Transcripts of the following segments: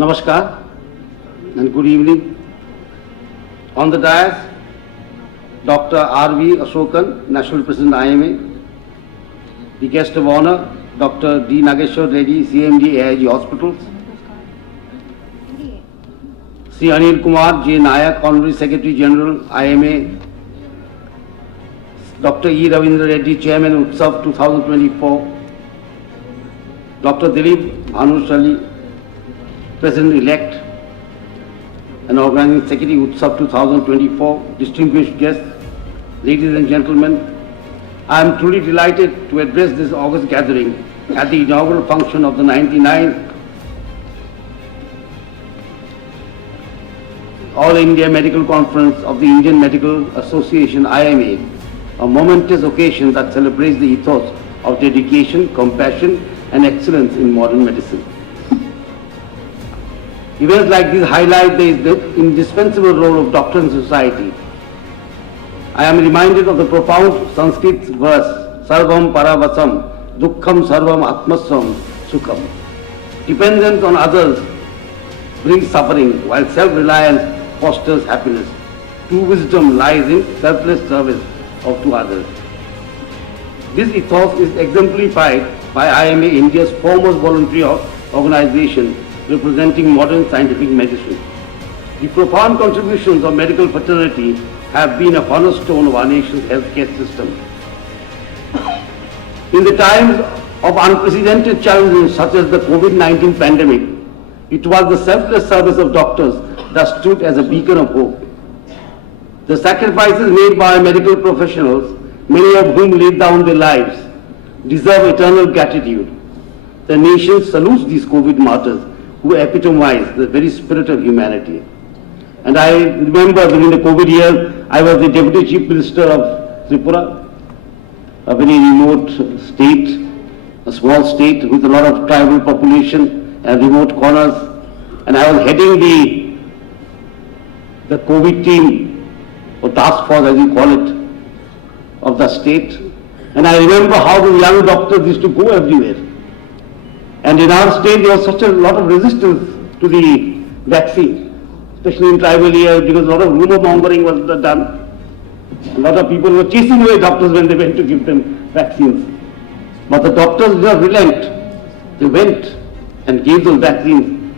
Namaskar and good evening. On the dais, Dr. R.V. Ashokan, National President IMA. The guest of honor, Dr. D. Nageshwar Reddy, CMD AIG Hospitals. Sri Anil Kumar J. Nayak, Honorary Secretary General IMA. Dr. E. Ravindra Reddy, Chairman Utsav 2024. Dr. Dilip Bhanushali, President-elect and Organizing Secretary Utsav 2024, distinguished guests, ladies and gentlemen, I am truly delighted to address this August gathering at the inaugural function of the 99th All India Medical Conference of the Indian Medical Association IMA, a momentous occasion that celebrates the ethos of dedication, compassion and excellence in modern medicine. Events like these highlight the indispensable role of doctor in society. I am reminded of the profound Sanskrit verse, Sarvam Paravasam, Dukkham Sarvam Atmasvam Sukham. Dependence on others brings suffering, while self-reliance fosters happiness. True wisdom lies in selfless service to others. This ethos is exemplified by IMA, India's foremost voluntary organization representing modern scientific medicine. The profound contributions of medical fraternity have been a cornerstone of our nation's healthcare system. In the times of unprecedented challenges such as the COVID-19 pandemic, it was the selfless service of doctors that stood as a beacon of hope. The sacrifices made by medical professionals, many of whom laid down their lives, deserve eternal gratitude. The nation salutes these COVID martyrs who epitomize the very spirit of humanity. And I remember during the COVID year, I was the Deputy Chief Minister of Tripura, a very remote state, a small state with a lot of tribal population and remote corners. And I was heading the COVID team, or task force as you call it, of the state. And I remember how the young doctors used to go everywhere. And in our state, there was such a lot of resistance to the vaccine, especially in tribal areas, because a lot of rumor mongering was done. A lot of people were chasing away doctors when they went to give them vaccines. But the doctors did not relent. They went and gave those vaccines.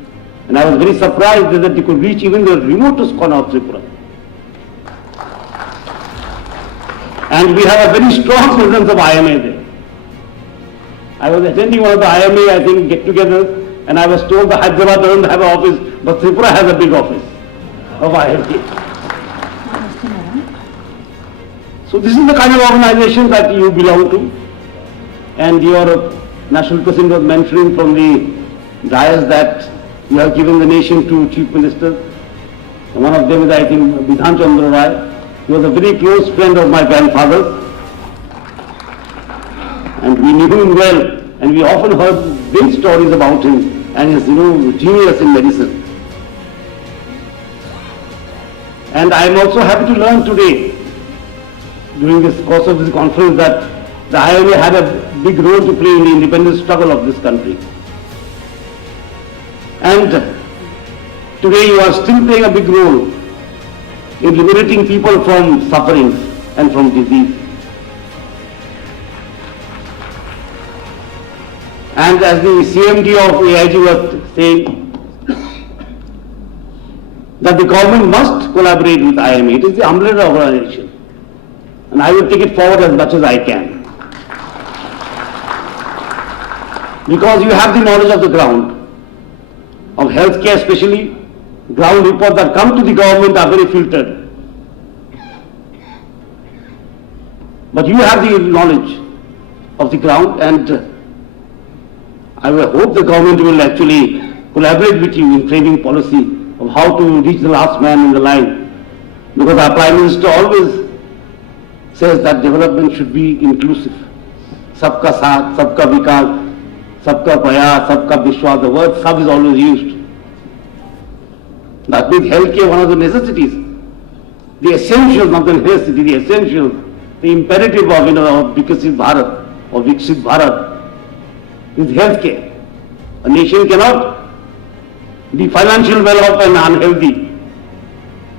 And I was very surprised that they could reach even the remotest corner of Tripura. And we have a very strong presence of IMA there. I was attending one of the IMA, I think, get-togethers, and I was told that Hyderabad doesn't have an office, but Tripura has a big office of IMA. So this is the kind of organization that you belong to. And your National President was mentioning from the dais that you have given the nation to Chief Ministers. And one of them is, I think, Bidhan Chandra Rai. He was a very close friend of my grandfather's. And we knew him well, and we often heard great stories about him and his, genius in medicine. And I am also happy to learn today, during this course of this conference, that the IMA had a big role to play in the independence struggle of this country. And today you are still playing a big role in liberating people from suffering and from disease. And as the CMD of AIG was saying, that the government must collaborate with IMA. It is the umbrella organization. And I will take it forward as much as I can. Because you have the knowledge of the ground, of healthcare especially. Ground reports that come to the government are very filtered. But you have the knowledge of the ground, and I hope the government will actually collaborate with you in framing policy of how to reach the last man in the line. Because our Prime Minister always says that development should be inclusive. Sabka saath, sabka vikas, sabka prayas, sabka vishwas. The word sab is always used. That means healthcare, one of the necessities. The essentials, not the necessity, the essentials, the imperative of Vikasit Bharat or Viksit Bharat is healthcare. A nation cannot the financial well-off and unhealthy.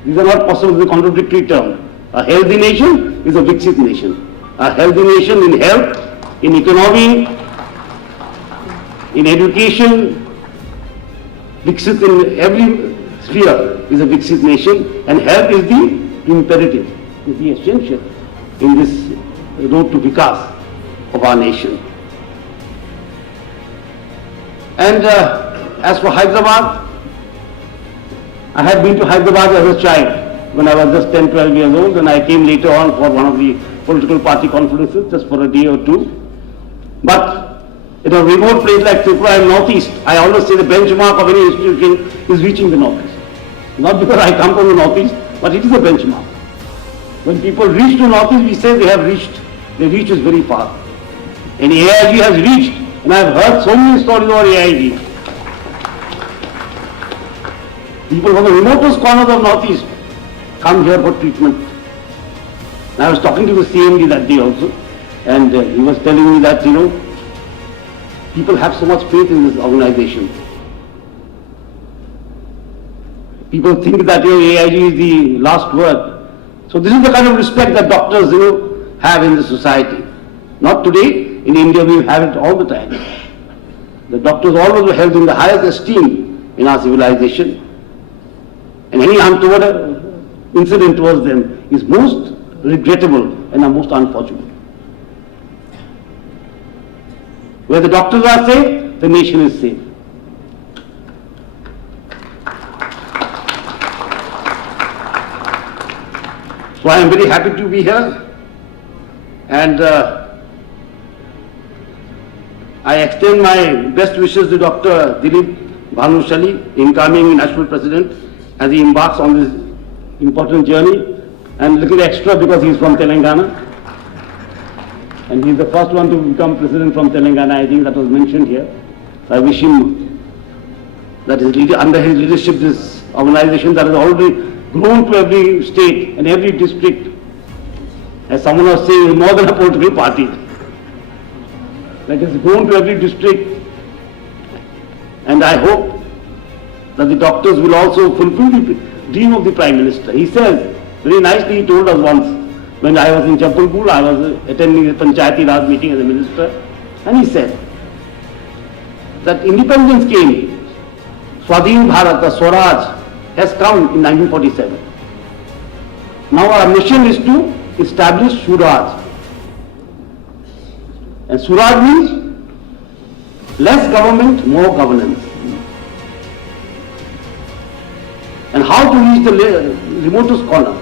These are not possible, it's a contradictory term. A healthy nation is a Viksit nation. A healthy nation in health, in economy, in education, Viksit in every sphere is a Viksit nation, and health is the imperative, is the essential in this road to Vikas of our nation. And as for Hyderabad, I had been to Hyderabad as a child when I was just 10, 12 years old, and I came later on for one of the political party conferences just for a day or two. But in a remote place like Tripura and Northeast, I always say the benchmark of any institution is reaching the Northeast. Not because I come from the Northeast, but it is a benchmark. When people reach to Northeast, we say they have reached. Their reach is very far. And AIG has reached, and I have heard so many stories about AIG. People from the remotest corners of Northeast come here for treatment. And I was talking to the CMD that day also, and he was telling me that, people have so much faith in this organization. People think that AIG is the last word. So this is the kind of respect that doctors, have in the society. Not today, in India we have it all the time. The doctors always were held in the highest esteem in our civilization. And any untoward incident towards them is most regrettable and most unfortunate. Where the doctors are safe, the nation is safe. So I am very happy to be here, and I extend my best wishes to Dr. Dilip Bhanushali, incoming National President, as he embarks on this important journey, and a little extra because he is from Telangana, and he is the first one to become president from Telangana. I think that was mentioned here. So I wish him that under his leadership, this organization that has already grown to every state and every district, as someone was saying, is more than a political party. That has grown to every district, and I hope that the doctors will also fulfill the dream of the Prime Minister. He says, very nicely he told us once, when I was in Jabalpur, I was attending the Panchayati Raj meeting as a minister, and he said that independence came, Swadhin Bharat, the Swaraj, has come in 1947. Now our mission is to establish Suraj. And Suraj means less government, more governance. And how to reach the remotest corner.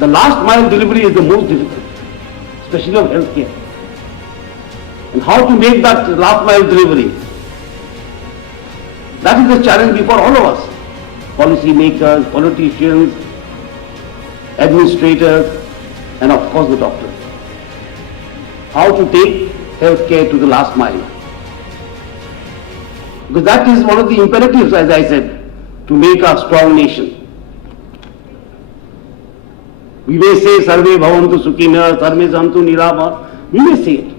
The last mile delivery is the most difficult, especially of healthcare. And how to make that last mile delivery. That is the challenge before all of us. Policy makers, politicians, administrators, and of course the doctors. How to take healthcare to the last mile. Because that is one of the imperatives, as I said, to make a strong nation. We may say, Sarve Bhavantu Sukhina, Sarve Santu Nirama. We may say it.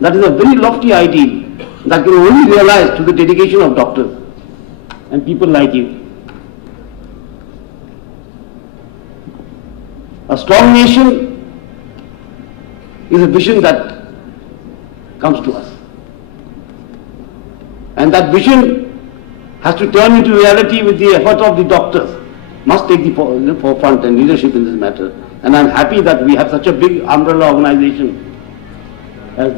That is a very lofty ideal that can only be realized through the dedication of doctors and people like you. A strong nation is a vision that comes to us. And that vision has to turn into reality with the effort of the doctors, must take the forefront and leadership in this matter. And I'm happy that we have such a big umbrella organization. As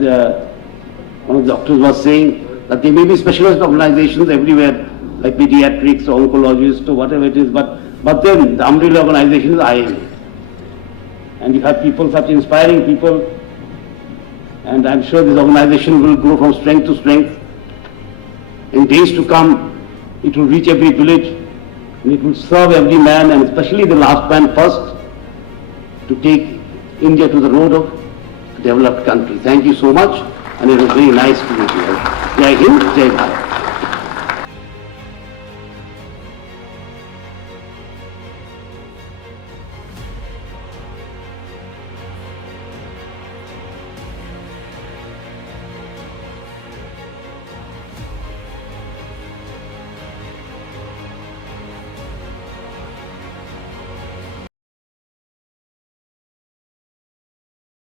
one of the doctors was saying, that there may be specialized organizations everywhere, like pediatrics or oncologists or whatever it is, but then the umbrella organization is IMA. And you have people, such inspiring people, and I'm sure this organization will grow from strength to strength. In days to come, it will reach every village, and it will serve every man, and especially the last man first, to take India to the road of a developed country. Thank you so much, and it was very nice to meet you. Jai Hind, Jai Bharat.